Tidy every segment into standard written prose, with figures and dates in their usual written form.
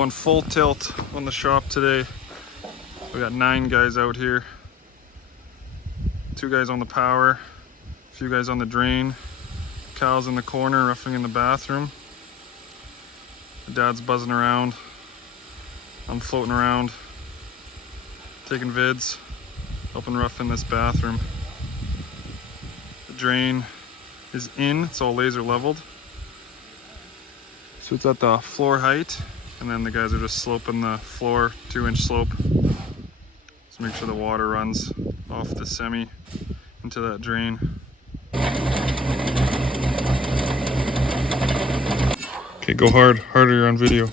Going full tilt on the shop today. We got 9 guys out here. 2 guys on the power, a few guys on the drain. Cal's in the corner, roughing in the bathroom. The dad's buzzing around. I'm floating around, taking vids, helping rough in this bathroom. The drain is in, it's all laser leveled. So it's at the floor height, and then the guys are just sloping the floor, 2-inch slope. Just make sure the water runs off the semi into that drain. Okay, go hard, harder, you're on video.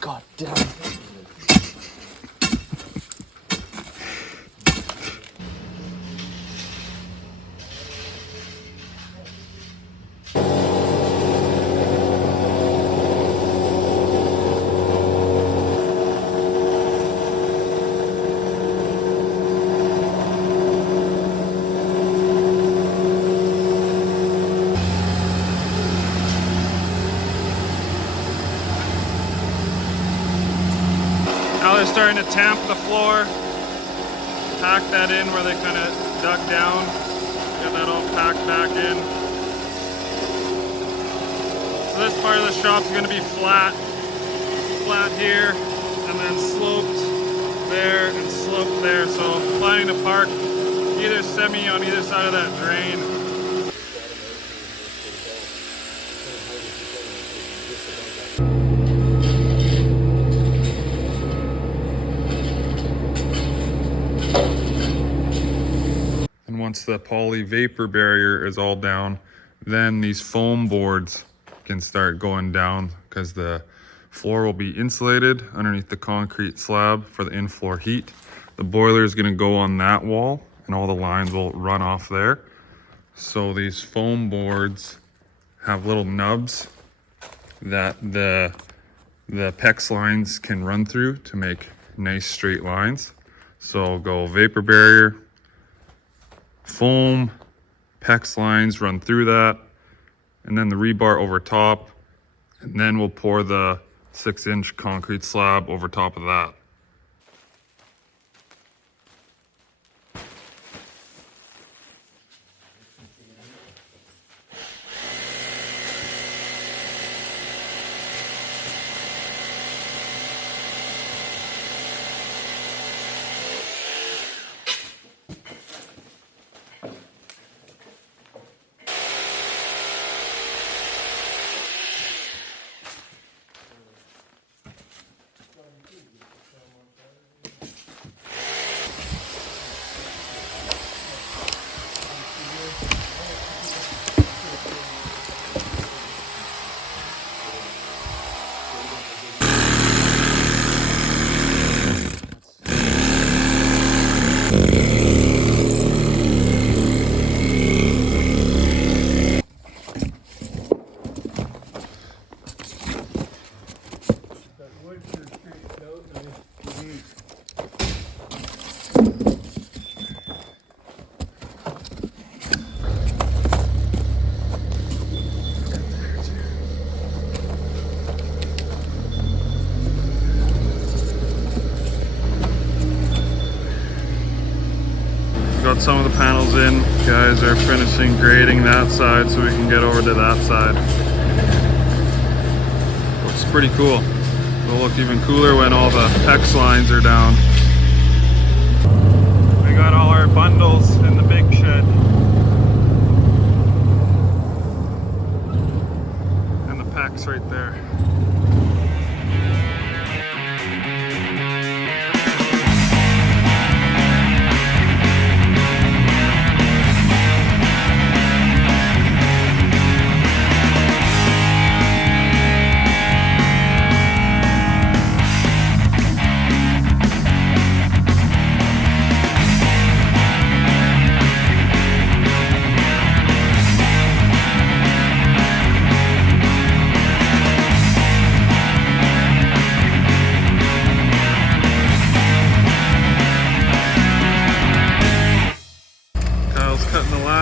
God damn it. Now they're starting to tamp the floor, pack that in where they kind of dug down, get that all packed back in. So this part of the shop is going to be flat here, and then sloped there and sloped there. So planning to park either semi on either side of that drain. Once the poly vapor barrier is all down, then these foam boards can start going down because the floor will be insulated underneath the concrete slab for the in-floor heat. The boiler is going to go on that wall and all the lines will run off there. So these foam boards have little nubs that the PEX lines can run through to make nice straight lines. So I'll go vapor barrier, foam, PEX lines run through that, and then the rebar over top, and then we'll pour the 6-inch concrete slab over top of that. Got some of the panels in. Guys are finishing grading that side so we can get over to that side. Looks pretty cool. It'll look even cooler when all the PEX lines are down. We got all our bundles in the big shed. And the PEX right there.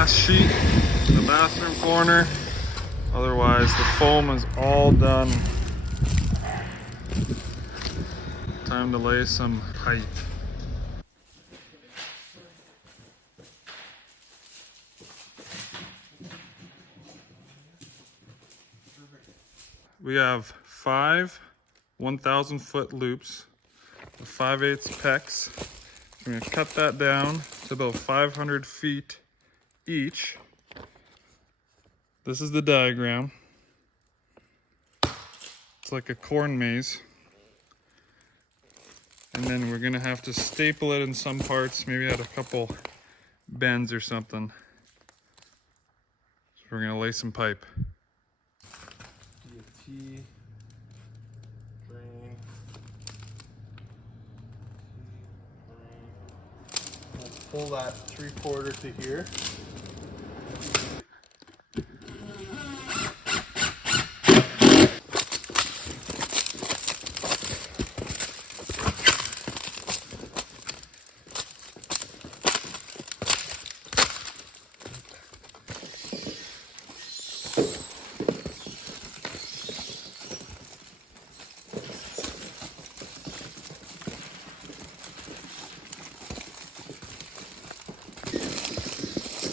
Sheet in the bathroom corner. Otherwise the foam is all done. Time to lay some pipe. We have 5 1,000-foot loops, 5/8 pecs. I'm gonna cut that down to about 500 feet each. This is the diagram. It's like a corn maze. And then we're gonna have to staple it in some parts, maybe add a couple bends or something. So we're gonna lay some pipe. DFT, drain. Let's pull that 3/4 to here.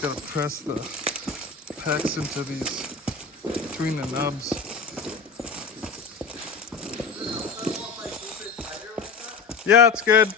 Gotta press the pecs into these, between the nubs. Yeah, it's good.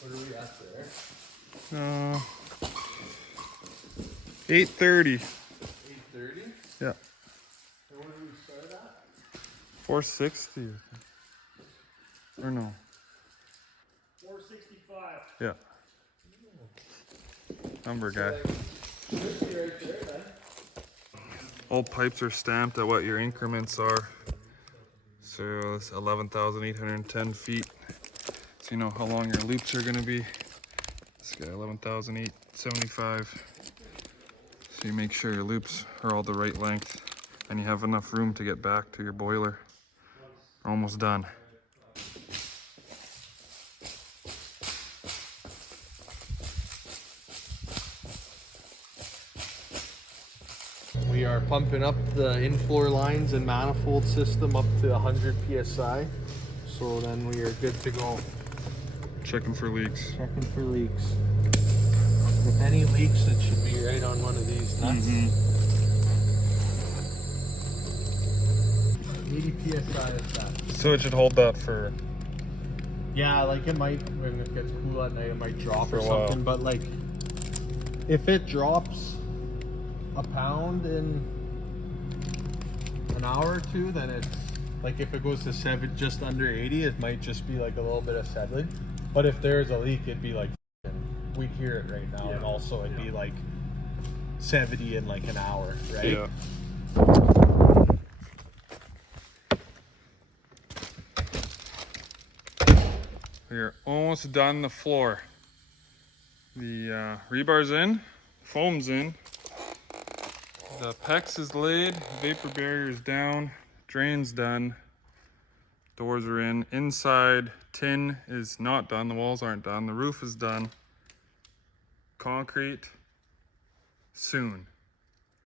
What are we at there? 8:30. 8:30? Yeah. And when did we start at? 460. Or no. 465. Yeah. Number guy. Should be right there then. All pipes are stamped at what your increments are. So it's 11,810 feet. So you know how long your loops are gonna be. This guy 11,875. So you make sure your loops are all the right length and you have enough room to get back to your boiler. Almost done. We are pumping up the in-floor lines and manifold system up to 100 psi. So then we are good to go. Checking for leaks. Checking for leaks. If any leaks, it should be right on one of these nuts. 80 psi is that. So it should hold that for Yeah, like it might, when it gets cool at night, it might drop For or a while. something. But like, if it drops a pound in an hour or two, then it's like, if it goes to 7, just under 80, it might just be like a little bit of settling. But if there's a leak, it'd be like, we hear it right now, and also it'd be like 70 in like an hour, right? yeah. We're almost done the floor. The rebar's in, foam's in, the PEX is laid, vapor barrier's down, drain's done, doors are in. Inside tin is not done, the walls aren't done, the roof is done. Concrete, soon.